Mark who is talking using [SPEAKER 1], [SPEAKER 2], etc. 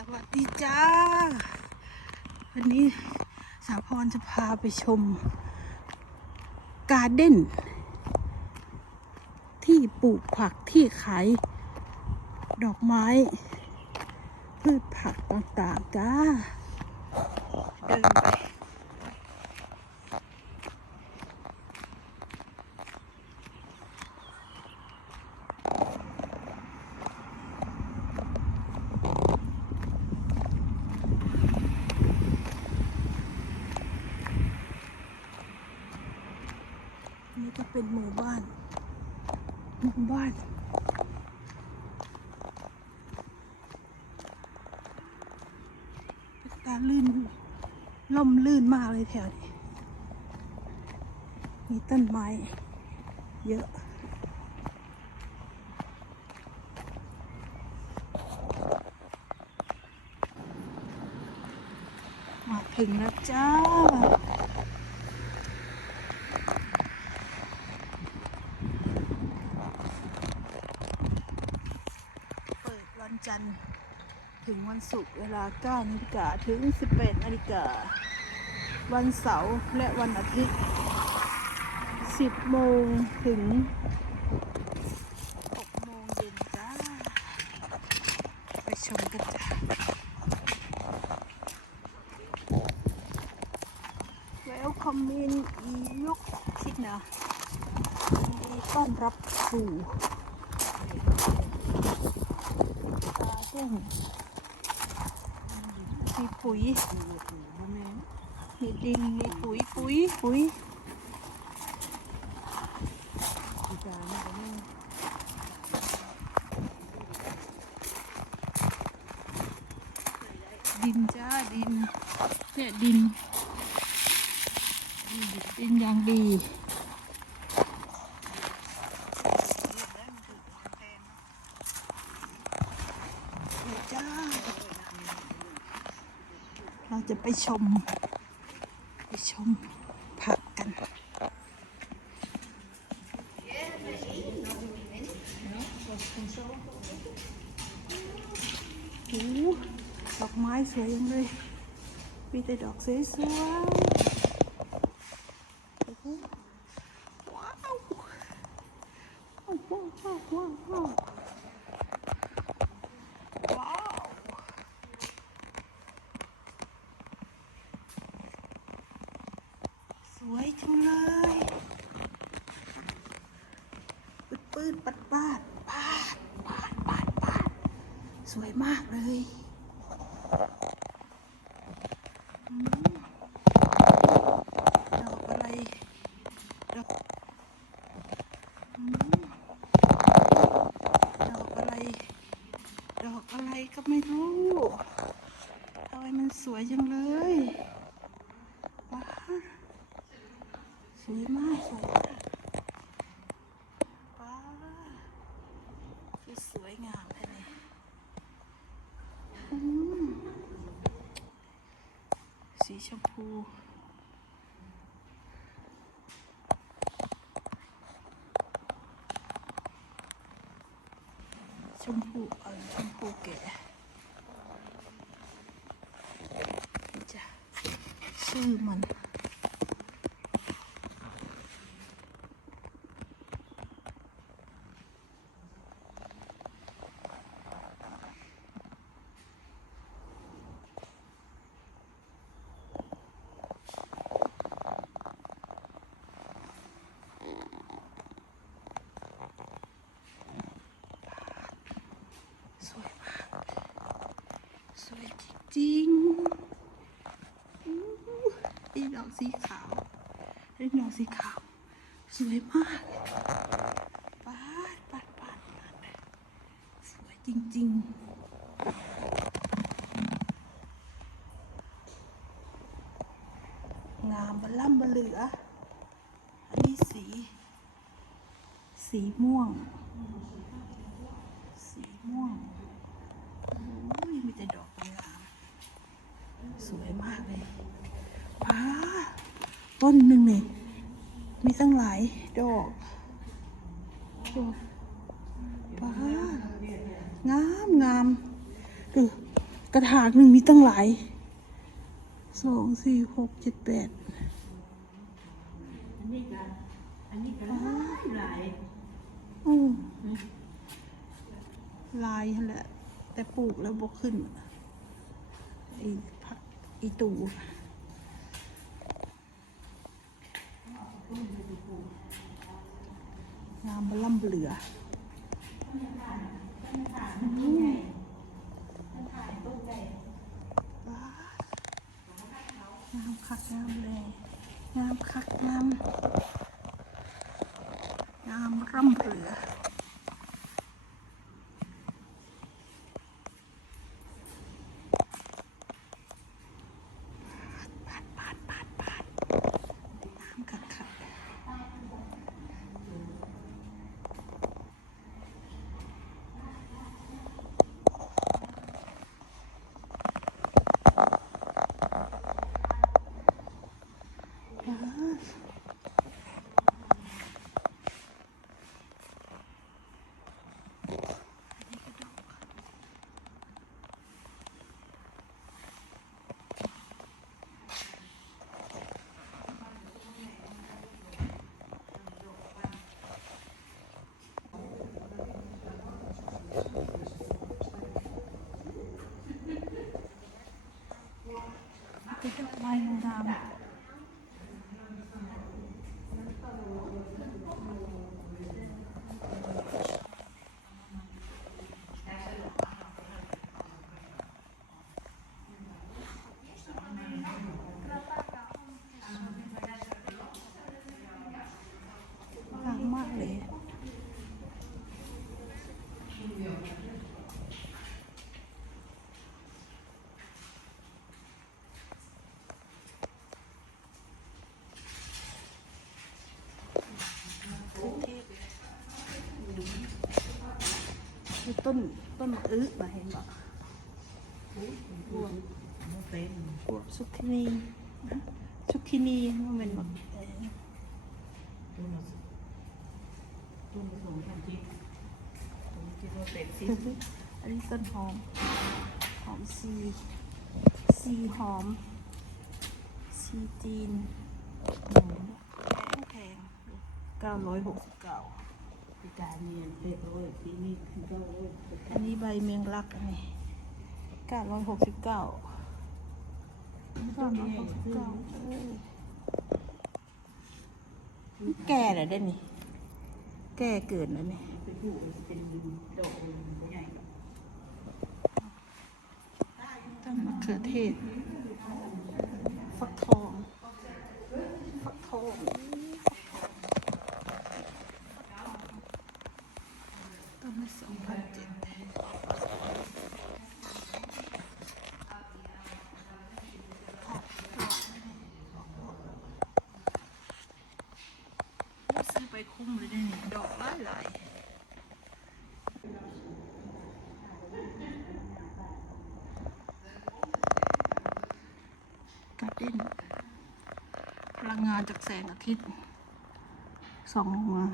[SPEAKER 1] สวัสดีจ้า วันนี้สาวพรจะพาไปชม การ์เด้น ที่ปลูกผักที่ขายดอกไม้ พืชผักต่างๆ จ้า เดินไป นี่ก็ เป็นหมู่บ้าน หมู่บ้านเป็นตาลื่นล่มลื่นมากเลยแถวนี้ มีต้นไม้ เยอะมาถึงแล้วจ้า เปิดวันจันทร์ ถึงวันศุกร์เวลา 9นาฬิกาถึง 18นาฬิกา วันเสาร์และวันอาทิตย์ 10 โมงถึง 6 โมงเย็นจ้า ไปชมกันจ้า Welcome in ยกชิดนะมีต้อนรับสู่ตาเด้ง มีปุ๋ยมีดินมีปุ๋ยปุ๋ยปุ๋ยดินจ้าดินเนี่ยดิน ดินอย่างดีเดี๋ยวจ้า เราจะไปชม ไปชมผักกัน โอ้โหดอกไม้สวยยังเลย มีแต่ดอกสวยๆ โอ้โหว้าวว้าวว้าวว้าวว้าวว้าวว้าวสวย จังเลยปืดปืดปัดปาดปาดปาดปาดปาดสวยมากเลยอืมดอกอะไร ดอกอืมดอกอะไร ดอกอะไรก็ไม่รู้ทำไมมันสวยจังเลยว้าวสวยมากสวยมากว้าวคือสวยงามแท้เลยอืม สีชมพูชมพูเออชมพูแก่นี่จ้ะชื่อมัน สวยมาก สวยจริงๆอู้ไอ้ดอกสีขาวไอ้ดอกสีขาว ส วยมากปาดปาดปาดปาดสวยจริง ๆ งามบล่ำบเหลือ อันนี้สี สีม่วง สีม่วงโอ้ยมีแต่ดอกงามสวยมากเลยป้าต้นหนึ่งเนี่ย มีตั้งหลายดอกดอกป้างามงามดูกระถางหนึ่งมีตั้งหลายสองสี่หกเจ็ดแปด
[SPEAKER 2] อันนี้ก็อันนี้ก็หลายหลาย
[SPEAKER 1] อืมลายแหละ แต่ปลูกแล้วบกขึ้นไอีพักไอีตู งามบล่ำเหลืองามคักงามเลยงามคักงามงามร่ำเหลือ ปาดปาดปาดปาดน้ำกัดขัด เป็นดอกไม้งามงามมากเลย คือต้นต้นมะอื้อมาเห็นบ่
[SPEAKER 2] พวกมันเป็น
[SPEAKER 1] พวกซุกินีนะซุกินีมันเป็นแบบเอ่อ
[SPEAKER 2] ต้นละต้นละสองพันทิพย์ต้นที่เราเป็นสิ
[SPEAKER 1] อันนี้ต้นหอม หอมซีซีหอม ซีจีนแพงแพงเก้าร้อยหกสิบเก้า
[SPEAKER 2] อัน
[SPEAKER 1] นี้ใบเมียงลักอันนี้เก้าร้อยหกสิบเก้าเก้าร้อยหกสิบเก้าแก่เลยได้นี่ แก่เกินแล้วนี่ต้นมะเขือเทศ ฟักทอง ฟักทองต้นละสองพันเจ็ดซื้อไป คุ้มเลยได้นี่ดอกหลายหลายกระเด้นพลังงานจากแสงอาทิตย์ส่องลงมา